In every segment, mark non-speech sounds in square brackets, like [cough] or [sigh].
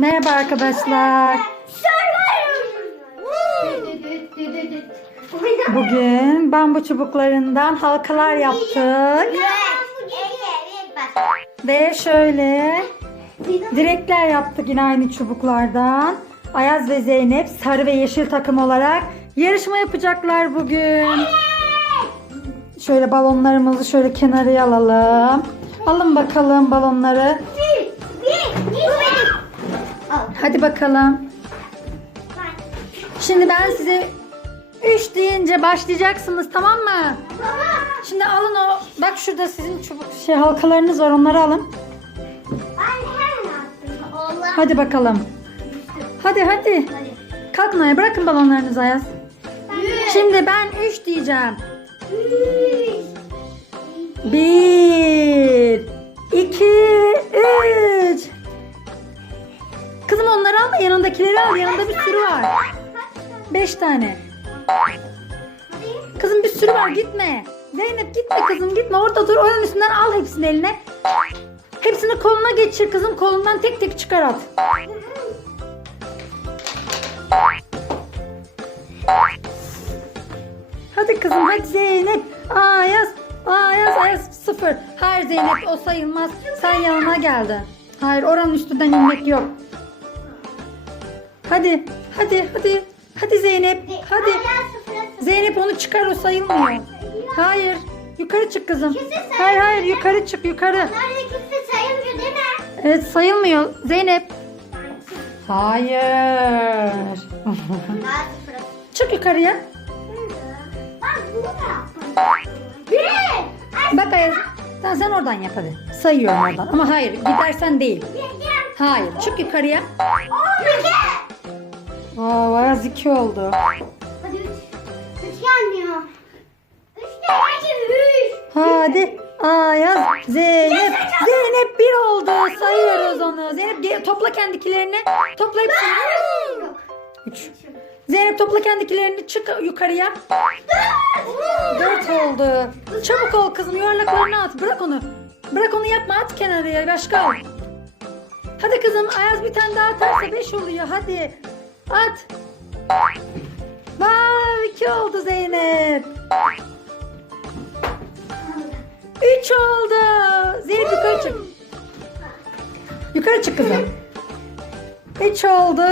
Merhaba arkadaşlar. Bugün bambu çubuklarından halkalar yaptık. Ve şöyle direkler yaptık yine aynı çubuklardan. Ayaz ve Zeynep sarı ve yeşil takım olarak yarışma yapacaklar bugün. Şöyle balonlarımızı şöyle kenarıya alalım. Alın bakalım balonları. Hadi bakalım. Şimdi ben size 3 deyince başlayacaksınız tamam mı? Şimdi alın o. Bak şurada sizin çubuk şey halkalarınız var onları alın. Hadi bakalım. Hadi hadi. Kalkın ayağa bırakın balonlarınızı Ayaz. Şimdi ben 3 diyeceğim. 1 Onları alma yanındakileri al. Yanında bir sürü var. 5 tane. Kızım bir sürü var gitme. Zeynep gitme kızım gitme. Orada dur onun üstünden al hepsini eline. Hepsini koluna geçir kızım. Kolundan tek tek çıkar at. Hadi kızım hadi Zeynep. Ayaz. Ayaz Ayaz sıfır. Hayır Zeynep o sayılmaz. Sen yanına geldin. Hayır oranın üstünden inmek yok. Hadi hadi hadi. Hadi Zeynep hadi. Zeynep onu çıkar o sayılmıyor. Hayır. Yukarı çık kızım. Hayır hayır yukarı çık yukarı. Evet sayılmıyor. Zeynep. Hayır. çık yukarıya. Bak Ayaz. Tamam sen oradan yap hadi. Sayıyorum oradan. Ama hayır gidersen değil. Hayır çık yukarıya. Aa, Ayaz iki oldu. Hadi Ayaz Zeynep. Zeynep bir oldu. Sayıyoruz onu. Zeynep ge- topla kendikilerini. Topla hepsini. Üç. Zeynep topla kendikilerini çık yukarıya. Dört oldu. Çabuk ol kızım yuvarlaklarını at. Bırak onu. Bırak onu yapma at kenarıya. Başka al. Hadi kızım Ayaz bir tane daha atarsa beş oluyor. Hadi. At. Vay iki oldu Zeynep. Üç oldu. Zeynep yukarı çık. Yukarı çık kızım. Üç oldu.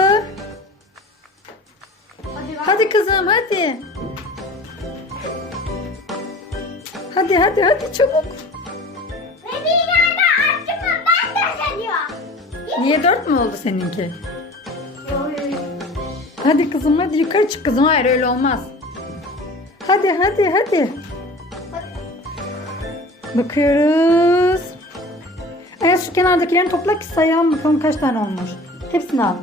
Hadi kızım hadi. Hadi hadi hadi çabuk. Niye dört mü oldu seninki? Hadi kızım hadi yukarı çık kızım. Hayır öyle olmaz. Hadi hadi hadi. Bakıyoruz. Evet şu kenardakilerini topla ki sayalım bakalım kaç tane olmuş. Hepsini al.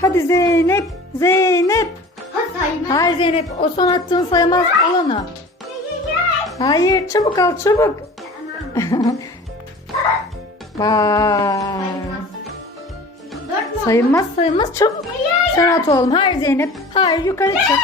Hadi Zeynep. Zeynep. Hayır Zeynep o son attığın sayılmaz al onu. Hayır çabuk al çabuk. [laughs] Vay. Sayılmaz sayılmaz çabuk. Sen at oğlum. Hayır Zeynep. Hayır yukarı çık.